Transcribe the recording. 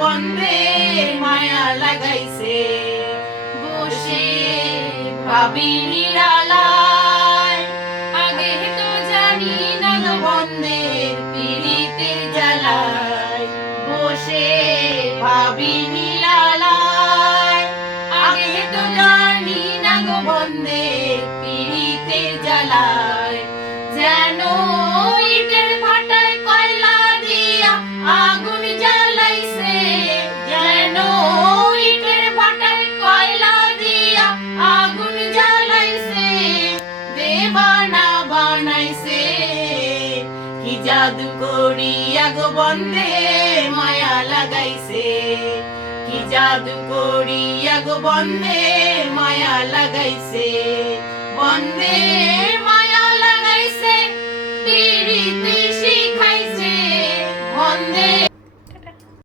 বন্ধে মায়া লাগাইছে বসে ভাবি নিরালায় আগে তো জানি না গো বন্ধের পিড়িতে জ্বালায় বসে ভাবি নিরালায় আগে তো জানি না গো বন্ধের পিড়িতে জ্বালায় যেন ইটের ভাটায় কয়লা দিয়া আগুন জ্বালাইছে যেন ইটের ভাটায় কয়লা দিয়া আগুন জ্বালাইছে দেবানা বানাইছে কি জাদু করিয়া গো বন্ধে মায়া লাগাইছে কি জাদু করিয়া গো বন্ধে মায়া লাগাইছে বন্ধে মায়া লাগাইছে পিরিতি শিখাইছে বন্ধে।